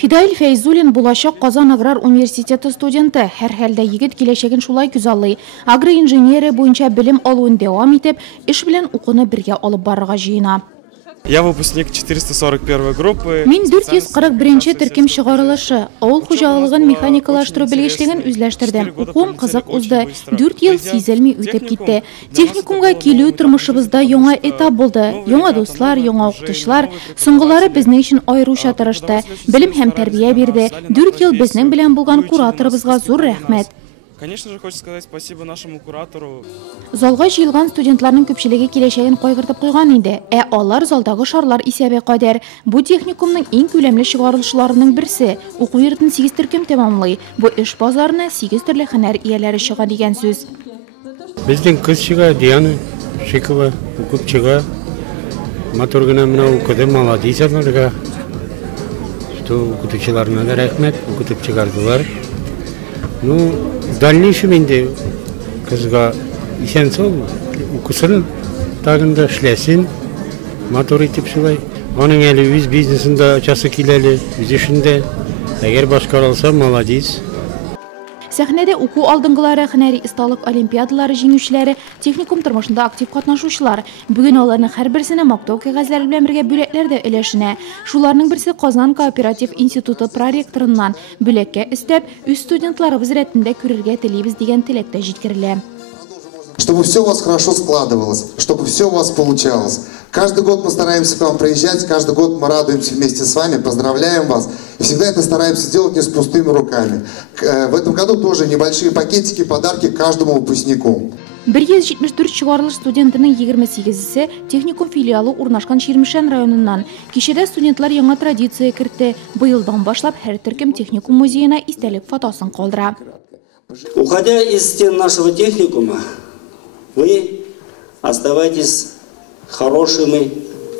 Фидаил Фейзулин булачак Казан аграр университеты студенты. Һәр хәлдә егет киләчәген шулай күзаллый. Агроинженерия буенча белем алуын дәвам итеп, эш белән укуны бергә алып барырга җыена. Я выпускник 441 группы. Мин 441 төркем чыгарылышы. Авыл хуҗалыгын механикалаштыру белгечлеген үзләштердем. Укуым кызык узды. 4 ел сизелми үтеп китте. Техникумга килү тормышыбызда яңа этап булды. Яңа дуслар, яңа укытучылар, соңгылары безнең өчен аеруча тырышты. Белем һәм тәрбия бирде. 4 ел безнең белән булган кураторыбызга зур рәхмәт. Конечно же, хочется сказать спасибо нашему куратору. Залга җыелган студентларның күпчелеге киләчәген кайгыртып куйган иде. Алар залдагы шарлар исәбе кадәр. Бу техникумның иң күләмле чыгарылышларының берсе. Уку йортын 8 төркем тәмамлый. Бу эш базарына 8 төрле һөнәр ияләре чыга дигән сүз. Безнең кыз чыга, Диана Шикова, укып чыга. Матур гына менә укыды, молодец аларга. Что укытучыларына да рәхмәт, укытып чыгардылар. Ну, в дальнейшем инде кызга исән сау, укысын, тагында эшләсен, матур итеп шулай. Аның әле үз бизнесында ачасы киләле, үз эшендә. Әгәр башкарылса, молодец. Сәхнәдә уку алдынгылары, һөнәри исталык олимпиадалары җиңүчеләре, техникум тормышында актив катнашучылар. Бүген аларның һәрберсенә мактау кәгазьләре белән бергә бүләкләр дә өләшенә. Шуларның берсе Казан кооператив институты проректорыннан бүләккә өстәп, үз студентларыбыз рәтендә күрергә телибез дигән теләктә җиткерелә. Чтобы все у вас хорошо складывалось, чтобы все у вас получалось. Каждый год мы стараемся к вам приезжать, каждый год мы радуемся вместе с вами, поздравляем вас. И всегда это стараемся делать не с пустыми руками. В этом году тоже небольшие пакетики, подарки каждому выпускнику. 174 чыгарылыш студентының 28-се техникум филиалы урнашкан Ширмешән районыннан. Кичәдә студентлар яңа традиция кертте. Быелдан башлап һәр төркем техникум музеена истәлек фотосын калдыра. Уходя из стен нашего техникума, вы оставайтесь хорошими,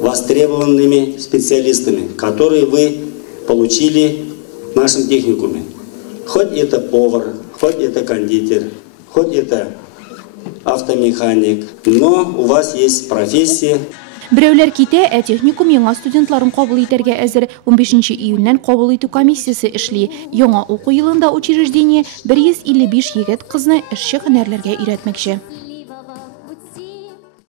востребованными специалистами, которые вы получили в нашем техникуме. Хоть это повар, хоть это кондитер, хоть это автомеханик, но у вас есть профессия. Берәүләр китә, техникум яңа студентларын кабул итәргә әзер. 15 июньнән кабул итү комиссиясе эшли. Яңа уку елында учреждение 155 егет кызны эшче һөнәрләргә өйрәтмәкче.